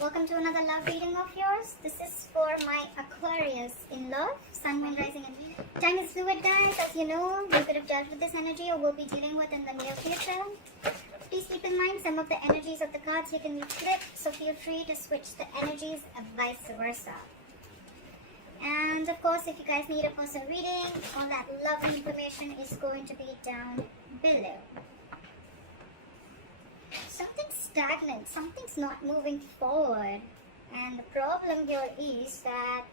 Welcome to another love reading of yours. This is for my Aquarius in love, Sun, Moon, Rising, and time is fluid, guys. As you know, you could have dealt with this energy or will be dealing with in the near future. Please keep in mind some of the energies of the cards you can flip, so feel free to switch the energies and vice versa. And of course, if you guys need a personal reading, all that lovely information is going to be down below. Something's stagnant, something's not moving forward, and the problem here is that,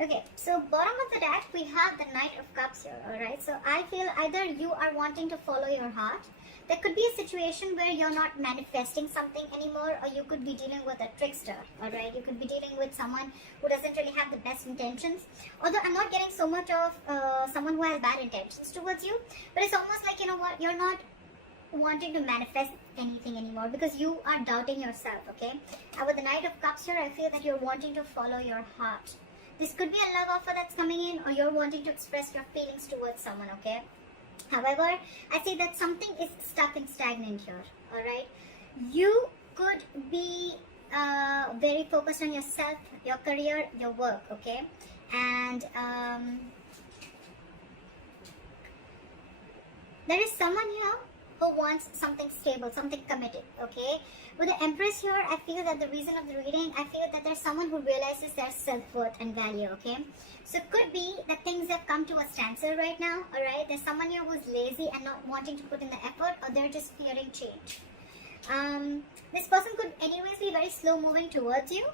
okay, so bottom of the deck we have the Knight of Cups here. Alright, so I feel either you are wanting to follow your heart. There could be a situation where you're not manifesting something anymore, or you could be dealing with a trickster. Alright, you could be dealing with someone who doesn't really have the best intentions. Although I'm not getting so much of someone who has bad intentions towards you, but it's almost like, you know what, you're not wanting to manifest anything anymore because you are doubting yourself. Okay, and with the Knight of Cups here, I feel that you're wanting to follow your heart. This could be a love offer that's coming in, or you're wanting to express your feelings towards someone. Okay, however, I see that something is stuck and stagnant here. Alright, you could be very focused on yourself, your career, your work. Okay, and there is someone here who wants something stable, something committed. Okay, with the Empress here, I feel that the reason of the reading, I feel that there's someone who realizes their self-worth and value. Okay, so it could be that things have come to a standstill right now. Alright, there's someone here who's lazy and not wanting to put in the effort, or they're just fearing change. This person could anyways be very slow moving towards you,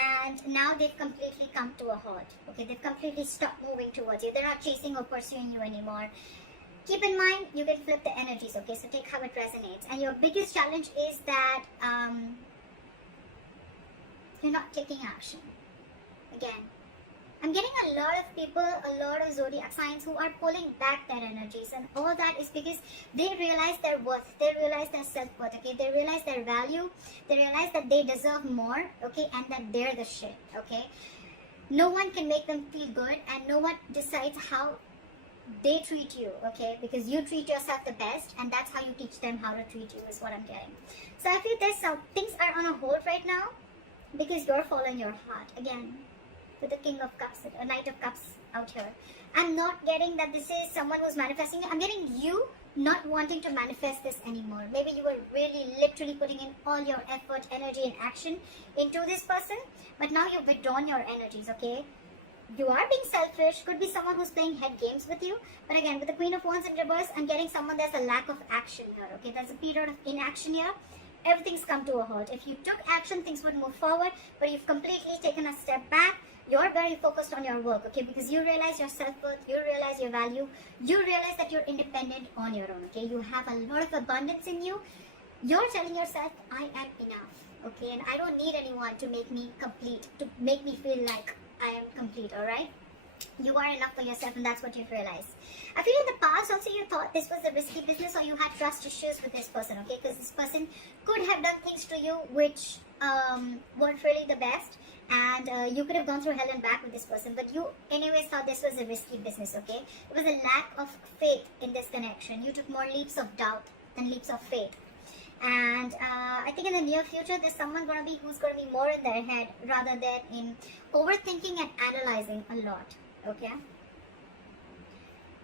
and now they've completely come to a halt. Okay, they've completely stopped moving towards you. They're not chasing or pursuing you anymore. Keep in mind, you can flip the energies. Okay, so take how it resonates. And your biggest challenge is that you're not taking action. Again, I'm getting a lot of people, a lot of zodiac signs who are pulling back their energies, and all that is because they realize their worth, they realize their self-worth. Okay, they realize their value, they realize that they deserve more. Okay, and that they're the shit. Okay, no one can make them feel good, and no one decides how they treat you. Okay, because you treat yourself the best, and that's how you teach them how to treat you, is what I'm getting. So I feel there's some things are on a hold right now because you're following your heart. Again, with the King of Cups, a Knight of Cups out here, I'm not getting that this is someone who's manifesting. I'm getting you not wanting to manifest this anymore. Maybe you were really literally putting in all your effort, energy, and action into this person, but now you've withdrawn your energies. Okay, you are being selfish. Could be someone who's playing head games with you. But again, with the Queen of Wands in reverse, I'm getting someone, there's a lack of action here. Okay, there's a period of inaction here. Everything's come to a halt. If you took action, things would move forward, but you've completely taken a step back. You're very focused on your work. Okay, because you realize your self-worth, you realize your value, you realize that you're independent on your own. Okay, you have a lot of abundance in you. You're telling yourself, I am enough. Okay, and I don't need anyone to make me complete, to make me feel like I am complete. Alright, you are enough for yourself, and that's what you've realized. I feel in the past also you thought this was a risky business, or you had trust issues with this person. Okay, because this person could have done things to you which weren't really the best, and you could have gone through hell and back with this person, but you anyways thought this was a risky business. Okay, it was a lack of faith in this connection. You took more leaps of doubt than leaps of faith. And I think in the near future, there's someone who's going to be more in their head rather than in overthinking and analyzing a lot. Okay,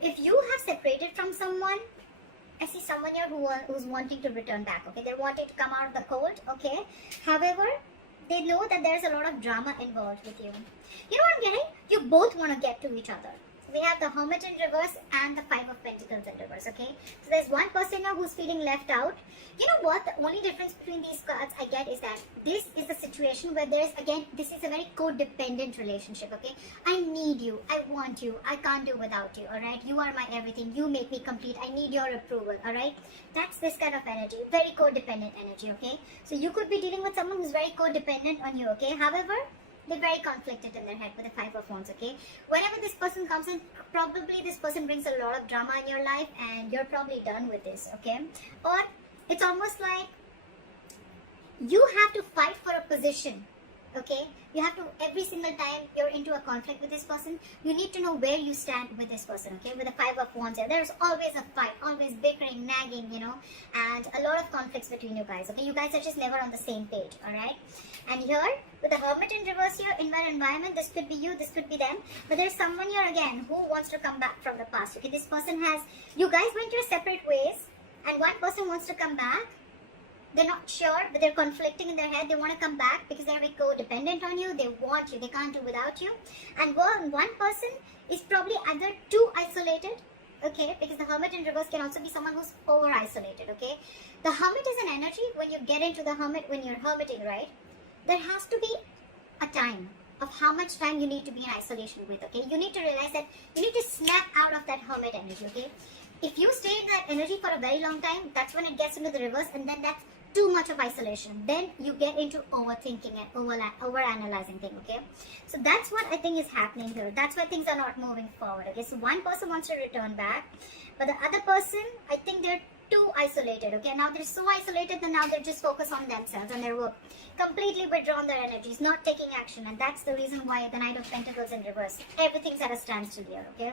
if you have separated from someone, I see someone here who's wanting to return back. Okay, they're wanting to come out of the cold. Okay, however, they know that there's a lot of drama involved with you. You know what I'm getting? You both want to get to each other. We have the Hermit in reverse and the Five of Pentacles in reverse. Okay, so there's one person here who's feeling left out. You know what? The only difference between these cards I get is that this is a situation where there's, again, this is a very codependent relationship. Okay, I need you, I want you, I can't do without you. Alright, you are my everything, you make me complete, I need your approval. Alright, that's this kind of energy, very codependent energy. Okay, so you could be dealing with someone who's very codependent on you. Okay, however, they're very conflicted in their head with the Five of Wands. Okay, whenever this person comes in, probably this person brings a lot of drama in your life, and you're probably done with this. Okay, or it's almost like you have to fight for a position Okay, you have to, every single time you're into a conflict with this person, you need to know where you stand with this person. Okay, with the 5 of Wands here, there's always a fight, always bickering, nagging, and a lot of conflicts between you guys. Okay, you guys are just never on the same page. All right, and here with the Hermit in reverse here in my environment, this could be you, this could be them, but there's someone here again who wants to come back from the past. Okay, this person has, you guys went your separate ways, and one person wants to come back. They're not sure, but they're conflicting in their head. They want to come back because they're very codependent on you. They want you. They can't do without you. And one person is probably either too isolated, okay, because the Hermit in reverse can also be someone who's over-isolated, okay. The Hermit is an energy. When you get into the Hermit, when you're hermiting, right, there has to be a time of how much time you need to be in isolation with, okay. You need to realize that you need to snap out of that Hermit energy, okay. If you stay in that energy for a very long time, that's when it gets into the reverse, and then that's too much of isolation. Then you get into overthinking and over-analyzing things, okay. So that's what I think is happening here. That's why things are not moving forward, okay. So one person wants to return back, but the other person, I think they're too isolated, okay. Now they're so isolated that now they're just focused on themselves and their work, completely withdrawn their energies, not taking action, and that's the reason why the Knight of Pentacles in reverse, everything's at a standstill here, okay.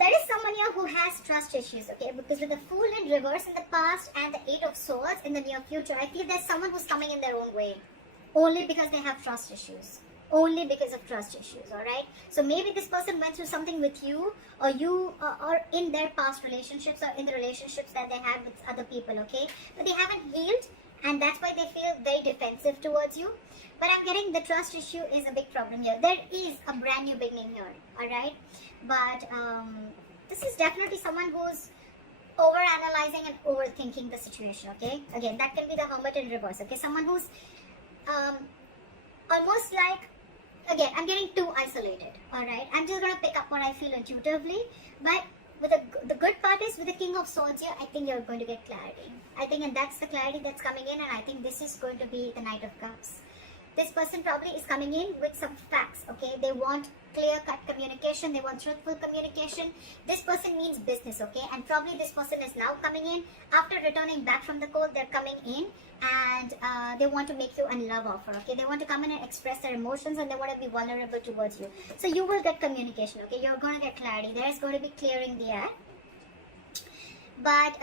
There is someone here who has trust issues, okay, because with the Fool in reverse in the past and the 8 of Swords in the near future, I feel there's someone who's coming in their own way, only because they have trust issues, only because of trust issues, alright. So maybe this person went through something with you, or you are in their past relationships, or in the relationships that they had with other people, okay, but they haven't healed, and that's why they feel very defensive towards you. But I'm getting the trust issue is a big problem here. There is a brand new beginning here, alright. But this is definitely someone who's over-analyzing and overthinking the situation, okay. Again, that can be the Hermit in reverse, okay. Someone who's almost like, again, I'm getting too isolated, alright. I'm just going to pick up what I feel intuitively. But with the good part is, with the King of Swords here, I think you're going to get clarity. I think, and that's the clarity that's coming in, and I think this is going to be the Knight of Cups. This person probably is coming in with some facts, okay. They want clear-cut communication. They want truthful communication. This person means business, okay. And probably this person is now coming in after returning back from the cold. They're coming in and they want to make you a love offer, okay. They want to come in and express their emotions, and they want to be vulnerable towards you. So you will get communication, okay. You're going to get clarity. There is going to be clearing the air. But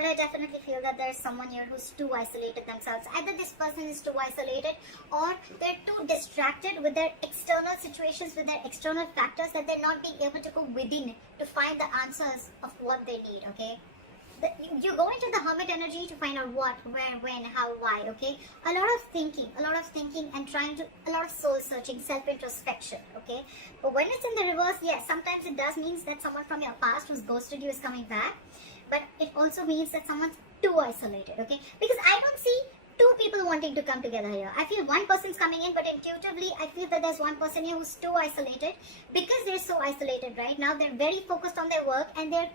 I definitely feel that there's someone here who's too isolated themselves. Either this person is too isolated, or they're too distracted with their external situations, with their external factors, that they're not being able to go within to find the answers of what they need, okay. You go into the Hermit energy to find out what, where, when, how, why, okay. A lot of thinking and trying to, a lot of soul searching, self-introspection, okay. But when it's in the reverse, yes, sometimes it does mean that someone from your past who's ghosted you is coming back. But it also means that someone's too isolated, okay. Because I don't see two people wanting to come together here. I feel one person's coming in, but intuitively I feel that there's one person here who's too isolated. Because they're so isolated right now, they're very focused on their work, and they're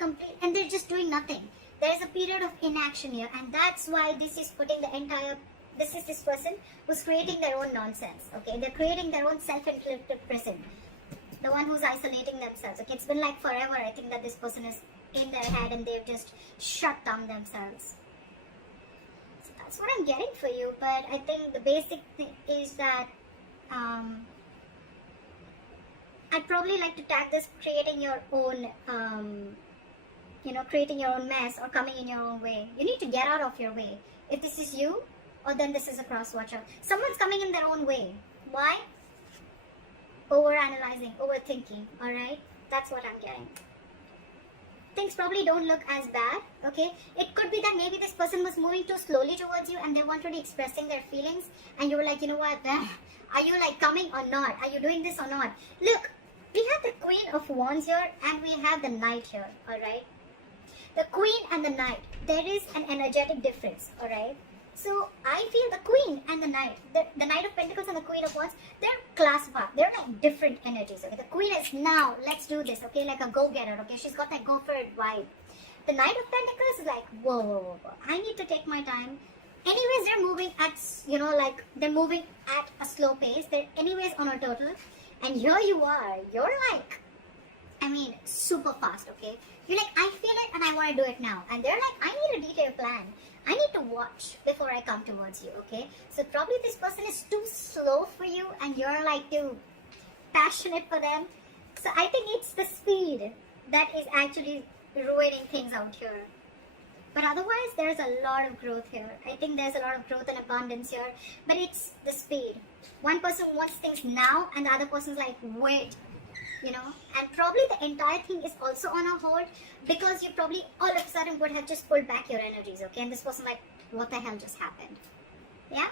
just doing nothing. There is a period of inaction here, and that's why this is putting the entire, this is this person who's creating their own nonsense, okay. They're creating their own self-inflicted prison, the one who's isolating themselves, okay. It's been like forever, I think, that this person is in their head and they've just shut down themselves. So that's what I'm getting for you. But I think the basic thing is that I'd probably like to tag this creating your own creating your own mess, or coming in your own way. You need to get out of your way. If this is you, or then this is a cross watcher. Someone's coming in their own way. Why? Over-analyzing, overthinking, alright? That's what I'm getting. Things probably don't look as bad, okay. It could be that maybe this person was moving too slowly towards you, and they wanted to be expressing their feelings, and you were like, you know what, are you like coming or not? Are you doing this or not? Look, we have the Queen of Wands here, and we have the Knight here, alright. The Queen and the Knight, there is an energetic difference, alright. So I feel the Queen and the Knight, the Knight of Pentacles and the Queen of Wands, they're class apart. They're like different energies, okay. The Queen is now, let's do this, okay, like a go-getter, okay. She's got that go-for-it vibe. The Knight of Pentacles is like, whoa, I need to take my time. Anyways, they're moving at, they're moving at a slow pace. They're anyways on a turtle. And here you are, you're like I mean, super fast, okay? You're like, I feel it and I want to do it now. And they're like, I need a detailed plan. I need to watch before I come towards you, okay? So probably this person is too slow for you and you're like too passionate for them. So I think it's the speed that is actually ruining things out here. But otherwise, there's a lot of growth here. I think there's a lot of growth and abundance here. But it's the speed. One person wants things now and the other person's like, wait. You know, and probably the entire thing is also on a hold because you probably all of a sudden would have just pulled back your energies, okay? And this person like, what the hell just happened? Yeah?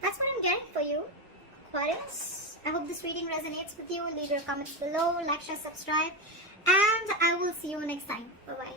That's what I'm getting for you, Aquarius. I hope this reading resonates with you. Leave your comments below, like, share, subscribe, and I will see you next time. Bye-bye.